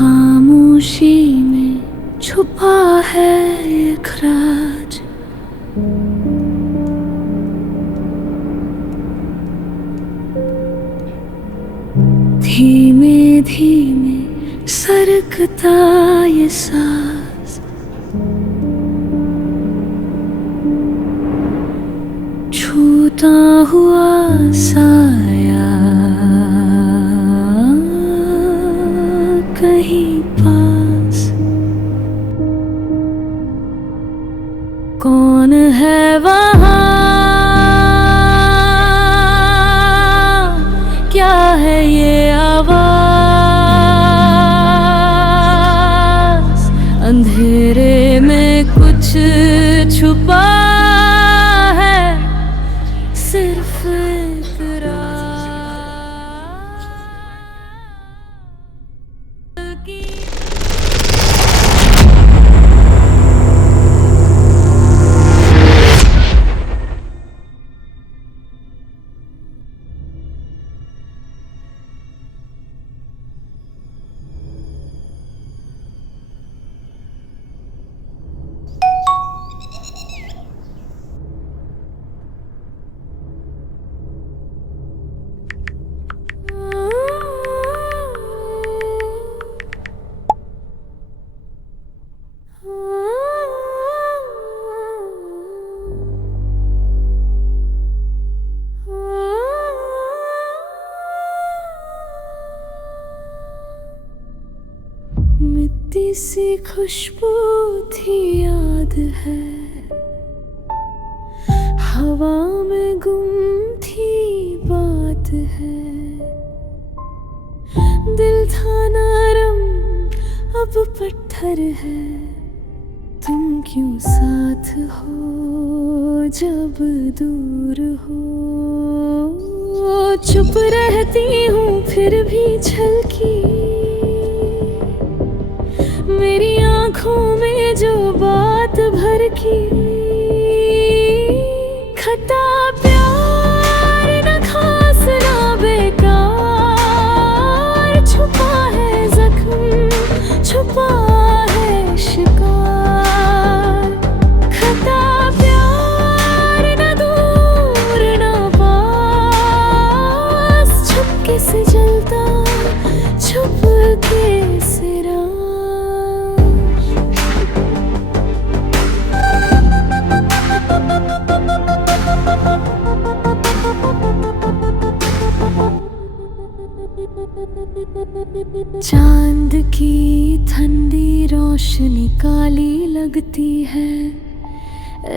खामोशी में छुपा है एक राज। धीमे धीमे सरकता ये सांस, छूता हुआ साया कहीं पास। कौन है वहाँ, क्या है ये आवाज? अंधेरे में कुछ छुपा है, सिर्फ एक राज की। मिट्टी सी खुशबू थी याद है, हवा में गुम थी बात है। दिल था नरम अब पत्थर है, तुम क्यों साथ हो जब दूर हो? चुप रहती हूँ फिर भी छलकी मेरी आँखों में जो बात भर की। खता प्यार न खास ना बेकार, छुपा है जख्म छुपा है शिकार। खता प्यार न दूर न पास, छुपके से जलता छुपके से चांद की ठंडी रोशनी काली लगती है,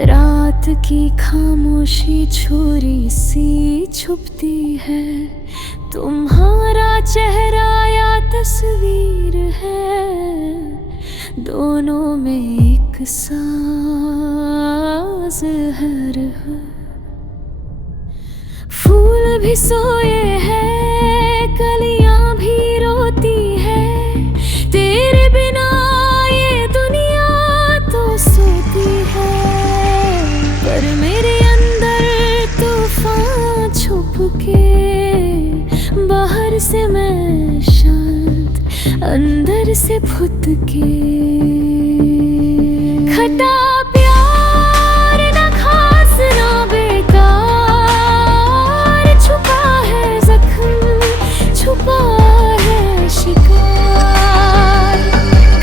रात की खामोशी छोरी सी छुपती है। तुम्हारा चेहरा या तस्वीर है, दोनों में एक साज है। फूल भी सोए हैं, कलियां भी रोती है, तेरे बिना ये दुनिया तो सोती है। पर मेरे अंदर तूफान छुप के, बाहर से मैं शांत अंदर से फुट के। खटा प्यार न खास ना बेकार, छुपा है जख्म छुपा है शिकार।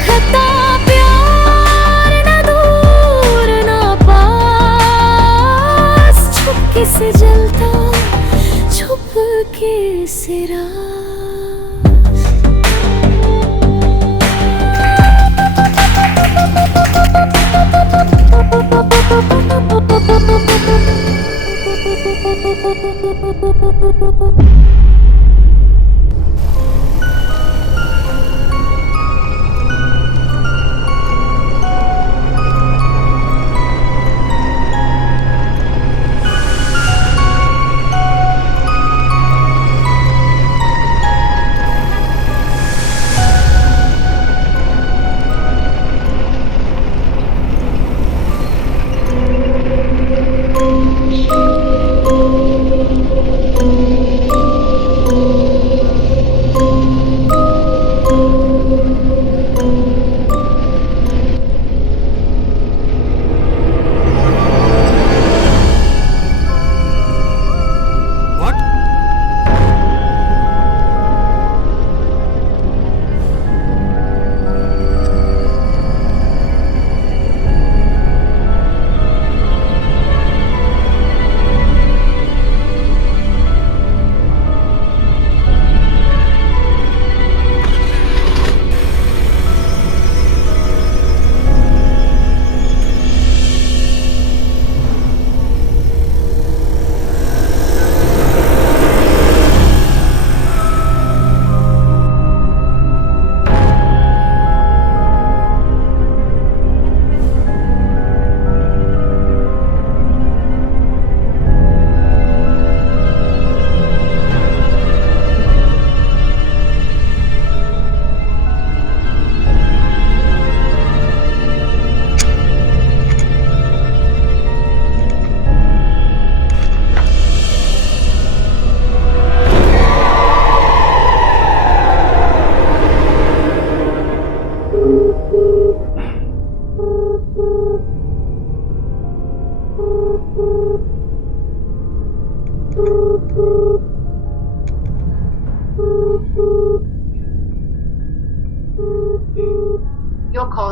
खता प्यार न दूर न पास, छुपके से जलता छुपके से राज।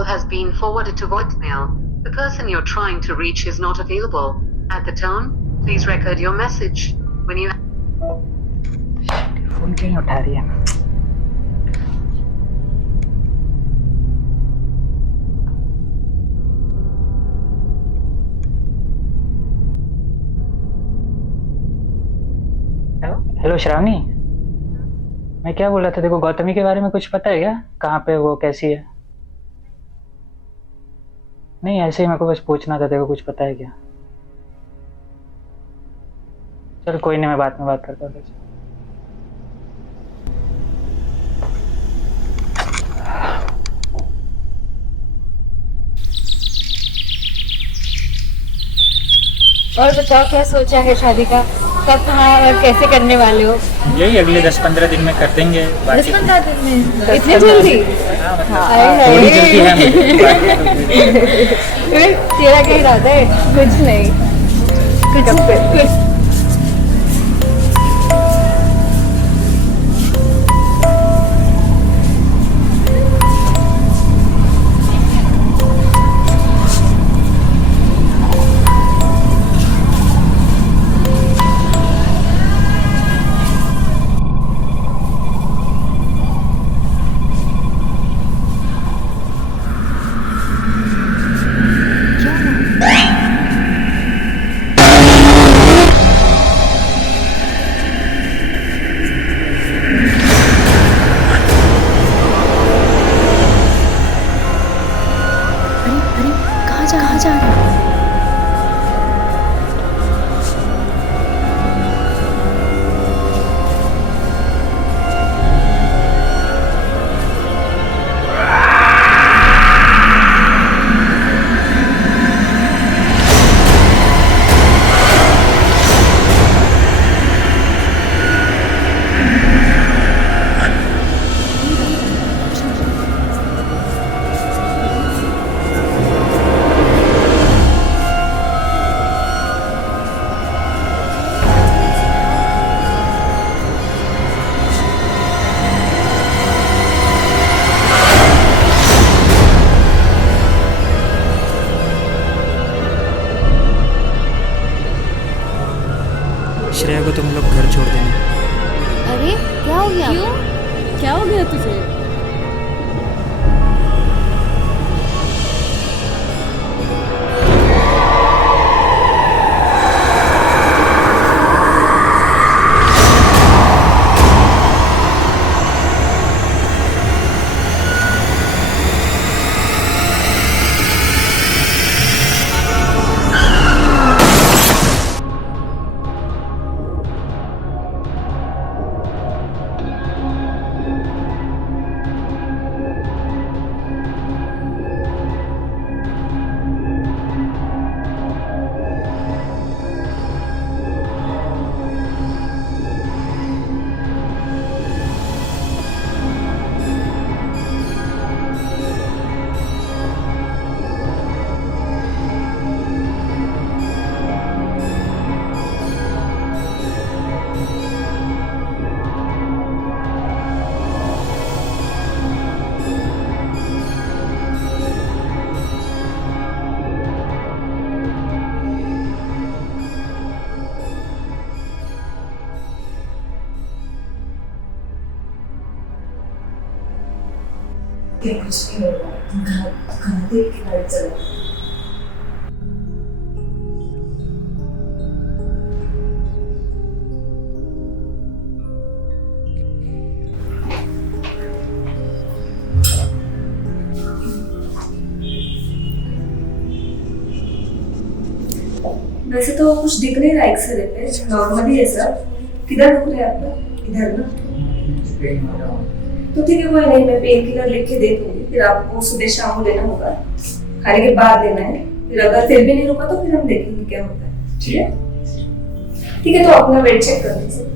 has been forwarded to voicemail. The person you're trying to reach is not available. At the tone, please record your message. When you phone क्यों नहीं उठा रही है? हेलो श्रावणी, मैं क्या बोल रहा था, देखो गौतमी के बारे में कुछ पता है क्या? कहाँ पे वो, कैसी है? नहीं, ऐसे ही मेरे को बस पूछना था, देखो कुछ पता है क्या? चल कोई नहीं, मैं बाद में बात करता हूँ तुझसे। और बताओ क्या सोचा है शादी का? कब, कहाँ और कैसे करने वाले हो? यही अगले 10-15 दिन में कर देंगे। 10-15 दिन में? इतनी जल्दी? थोड़ी जल्दी है मुझे। फिर तेरा क्या इरादा है? कुछ नहीं, कुछ कहाँ जा रहा है? श्रेया को तुम लोग घर छोड़ देना। अरे क्या हो गया? क्यों? क्या हो गया तुझे? कुछ नहीं हो रहा, खाना देख के गाड़ी चला। वैसे तो कुछ दिख नहीं रहा एक्सरे पे, नॉर्मली है सब। किधर रुक रहे हैं आप लोग? इधर ना? तो ठीक है, कोई नहीं, मैं पेन किलर लिख के दे दूंगी, फिर आपको सुबह शाम को लेना होगा, खाने के बाद लेना है। फिर अगर फिर भी नहीं रुका तो फिर हम देखेंगे क्या होता है। ठीक है? ठीक है, तो अपना वेट चेक कर लीजिए।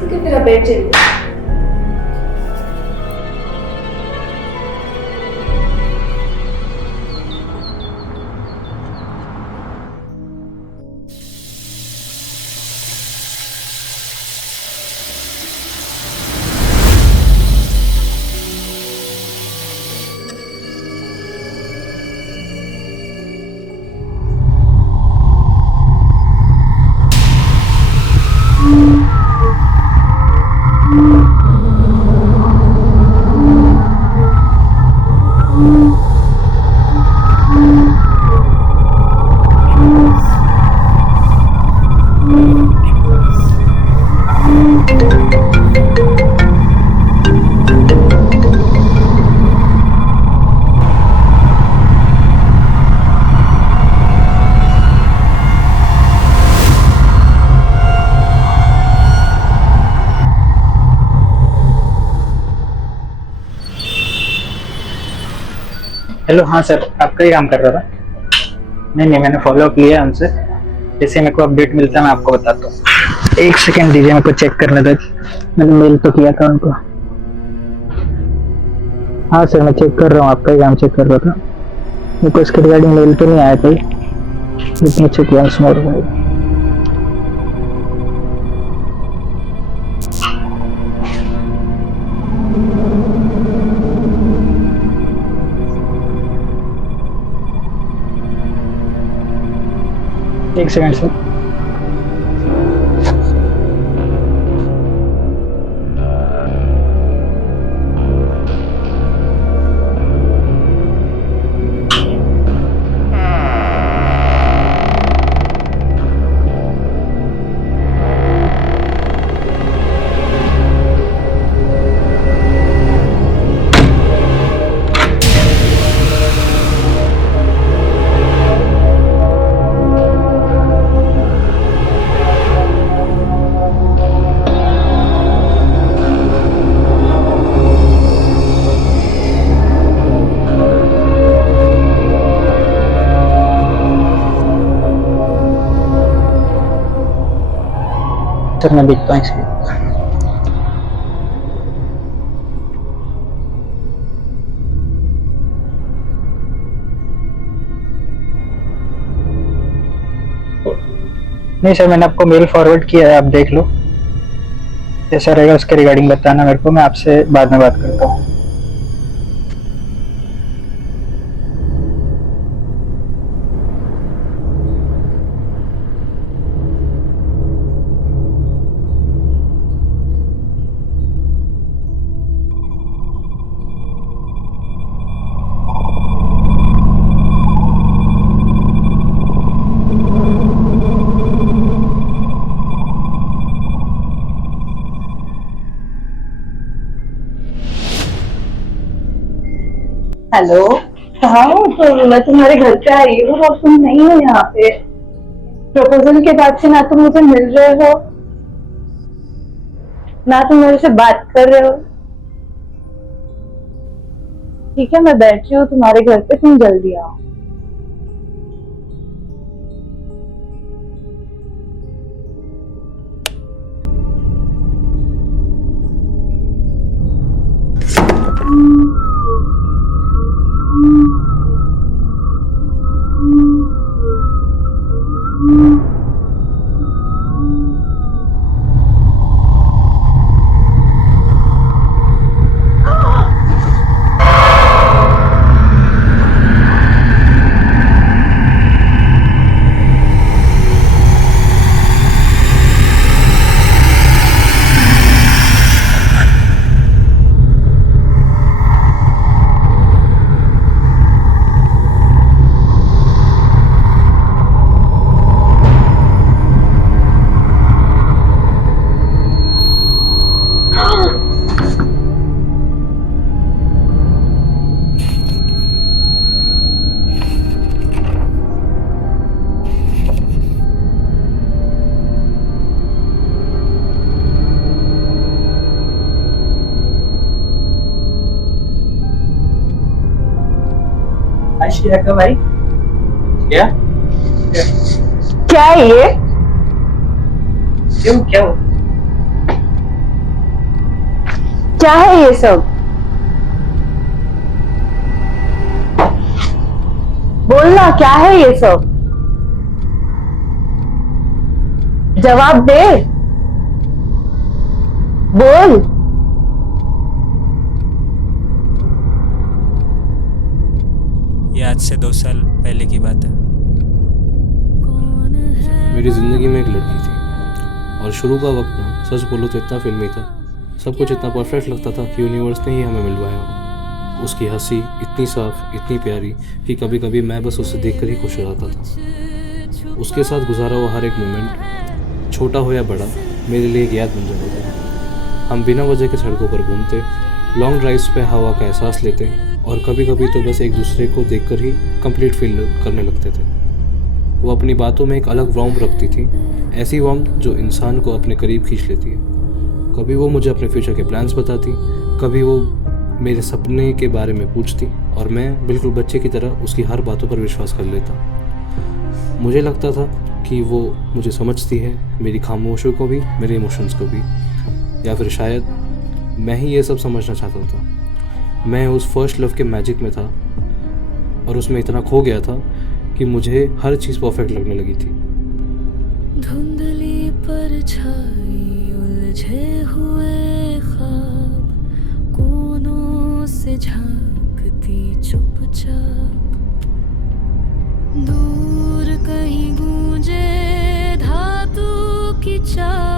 ठीक है, फिर आप बैठ जाइए। हेलो, हाँ सर, आपका ही काम कर रहा था। नहीं, मैंने फॉलो अप किया उनसे। जैसे मेरे को अपडेट मिलता है मैं आपको बताता हूँ। एक सेकंड दीजिए, मेरे को चेक करने दो। मैंने मेल तो किया था उनको। हाँ सर, मैं चेक कर रहा हूँ, आपका ही काम चेक कर रहा था। मेरे को इसके रिगार्डिंग मेल तो नहीं आया कोई, लेकिन चेक किया मोर भाई। एक सेकंड सर। सर मैं देखता हूँ इसकी। नहीं सर, मैंने आपको मेल फॉरवर्ड किया है, आप देख लो। जैसा रहेगा उसके रिगार्डिंग बताना मेरे को, मैं आपसे बाद में बात करता हूँ। हेलो, कहाँ हो तुम? मैं तुम्हारे घर पे आई हूँ और तुम नहीं हो यहाँ पे। प्रपोजल के बाद से ना तुम मुझे मिल रहे हो, ना तुम मेरे से बात कर रहे हो। ठीक है, मैं बैठ रही हूँ तुम्हारे घर पे, तुम जल्दी आओ। का भाई क्या क्या है ये? क्यों, क्या हो? क्या है ये सब? बोलना, क्या है ये सब? जवाब दे, बोल। ये आज से 2 साल पहले की बात है। मेरी ज़िंदगी में एक लड़की थी और शुरू का वक्त ना सच बोलो तो इतना फिल्मी था, सब कुछ इतना परफेक्ट लगता था कि यूनिवर्स ने ही हमें मिलवाया। उसकी हंसी इतनी साफ, इतनी प्यारी कि कभी कभी मैं बस उसे देखकर ही खुश हो जाता था। उसके साथ गुजारा हुआ हर एक मोमेंट, छोटा हो या बड़ा, मेरे लिए एक याद बन जाता था। हम बिना वजह के सड़कों पर घूमते, लॉन्ग ड्राइव्स पे हवा का एहसास लेते और कभी कभी तो बस एक दूसरे को देखकर ही कंप्लीट फील करने लगते थे। वो अपनी बातों में एक अलग वार्म रखती थी, ऐसी वार्म जो इंसान को अपने करीब खींच लेती है। कभी वो मुझे अपने फ्यूचर के प्लान्स बताती, कभी वो मेरे सपने के बारे में पूछती और मैं बिल्कुल बच्चे की तरह उसकी हर बातों पर विश्वास कर लेता। मुझे लगता था कि वो मुझे समझती है, मेरी खामोशियों को भी, मेरे इमोशंस को भी, या फिर शायद मैं ही ये सब समझना चाहता था। मैं उस फर्स्ट लव के मैजिक में था और उसमें इतना खो गया था कि मुझे हर चीज़ परफेक्ट लगने लगी थी। धुंधली परछाई उलझे हुए ख्वाब, कोनों से झांकती चुपचाप, दूर कहीं गूंजे धातु की चाल,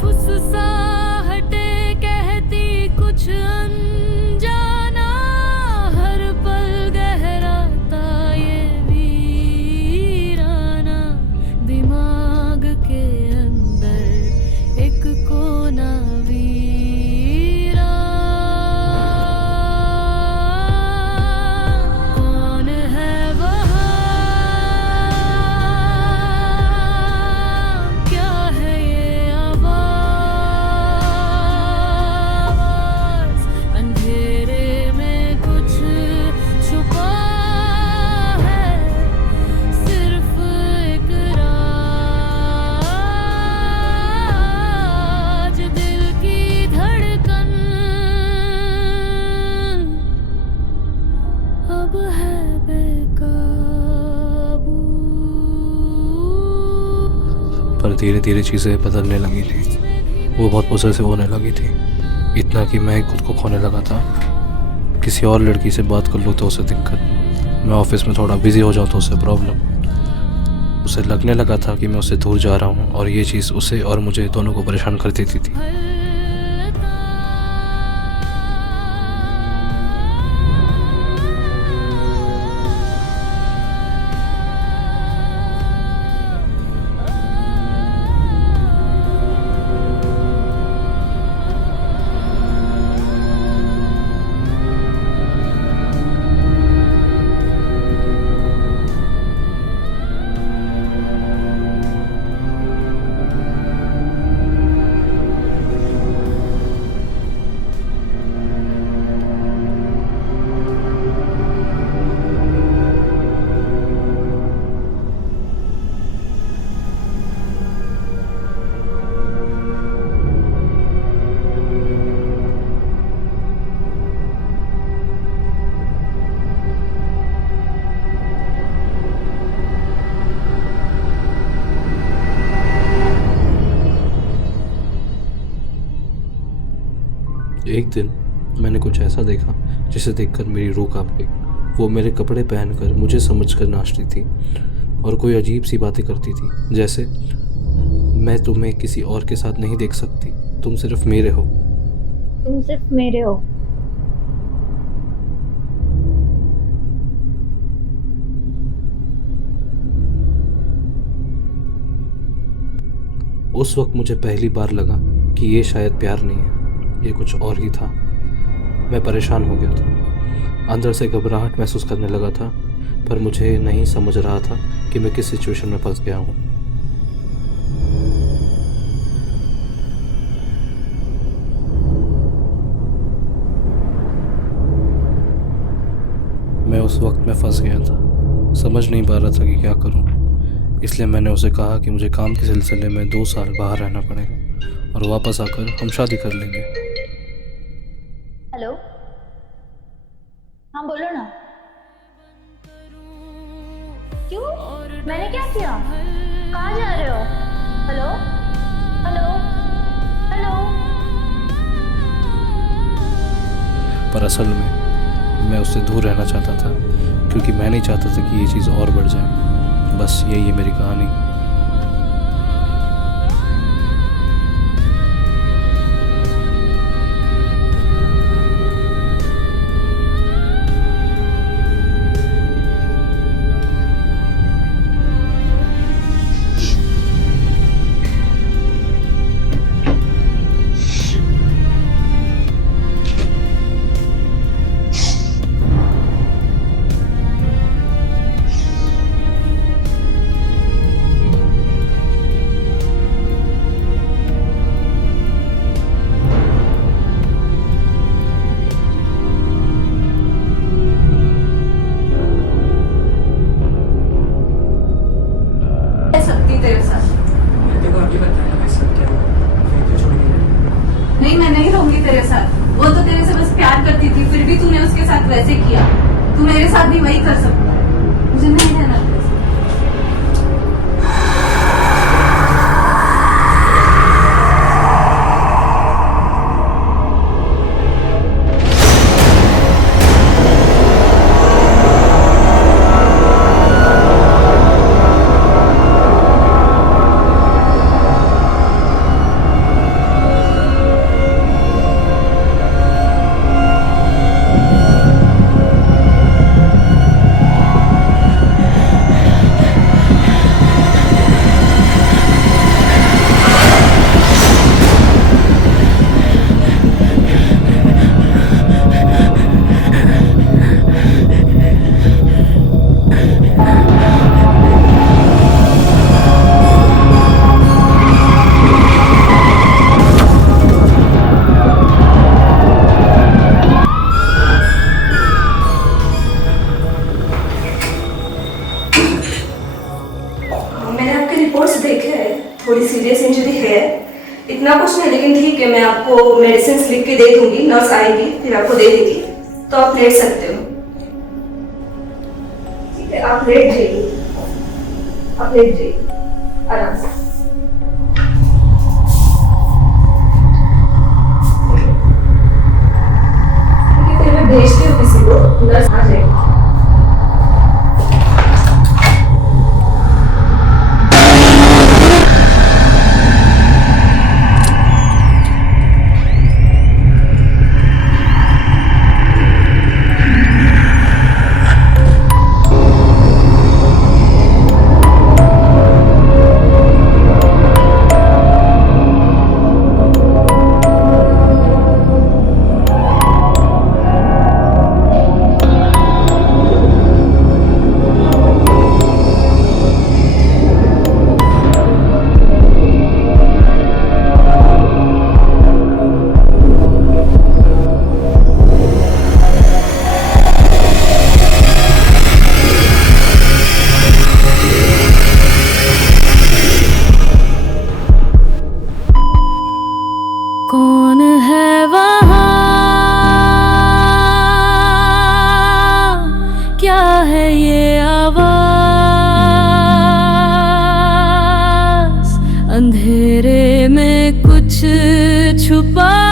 फुसफुसाहटे कहती कुछ अनजाना, हर पल गहराता ये वीराना, दिमाग के अंदर एक कोना वीरा, कौन है वहाँ, क्या है ये आवाज़, अंधेरे में कुछ छुपा है, सिर्फ एक राज, दिल की धड़कन अब है बेकाबू। पर धीरे धीरे चीज़ें बदलने लगी थी। वो बहुत पोसेसिव होने लगी थी, इतना कि मैं खुद को खोने लगा था। किसी और लड़की से बात कर लूँ तो उसे दिक्कत, मैं ऑफिस में थोड़ा बिजी हो जाऊँ तो उसे प्रॉब्लम। उसे लगने लगा था कि मैं उससे दूर जा रहा हूँ और ये चीज़ उसे और मुझे दोनों को परेशान कर देती थी। एक दिन मैंने कुछ ऐसा देखा जिसे देखकर मेरी रूह कांप गई। वो मेरे कपड़े पहनकर मुझे समझकर नाचती थी और कोई अजीब सी बातें करती थी, जैसे मैं तुम्हें किसी और के साथ नहीं देख सकती, तुम सिर्फ मेरे हो। तुम सिर्फ मेरे हो। उस वक्त मुझे पहली बार लगा कि ये शायद प्यार नहीं है, ये कुछ और ही था। मैं परेशान हो गया था, अंदर से घबराहट महसूस करने लगा था, पर मुझे नहीं समझ रहा था कि मैं किस सिचुएशन में फंस गया हूँ। मैं उस वक्त में फंस गया था, समझ नहीं पा रहा था कि क्या करूँ। इसलिए मैंने उसे कहा कि मुझे काम के सिलसिले में 2 साल बाहर रहना पड़ेगा और वापस आकर हम शादी कर लेंगे। हेलो, हाँ बोलो ना। क्यों? मैंने क्या किया? कहाँ जा रहे हो? Hello hello hello. पर असल में मैं उससे दूर रहना चाहता था, क्योंकि मैं नहीं चाहता था कि ये चीज़ और बढ़ जाए। बस यही है मेरी कहानी। तेरे साथ। मैं देखो अभी बताया मेरे साथ क्या हुआ, फिर क्यों छोड़ के गए? नहीं, मैं नहीं रहूंगी तेरे साथ। वो तो तेरे से बस प्यार करती थी, फिर भी तूने उसके साथ वैसे किया। तू मेरे साथ भी वही कर सकता है। मुझे नहीं रहना तेरे साथ। मैंने आपके रिपोर्ट्स देखे हैं, थोड़ी सीरियस इंजरी है, इतना कुछ नहीं, लेकिन ठीक है, मैं आपको मेडिसिन लिख के दे दूंगी, नर्स आएगी फिर आपको दे देगी, तो आप लेट सकते हो। ठीक है, आप लेट जाइए, आप लेट जाइए आराम से। ठीक है, फिर मैं भेजती हूँ किसी को, नर्स आ जाएगी। कौन है वहाँ, क्या है ये आवाज, अंधेरे में कुछ छुपा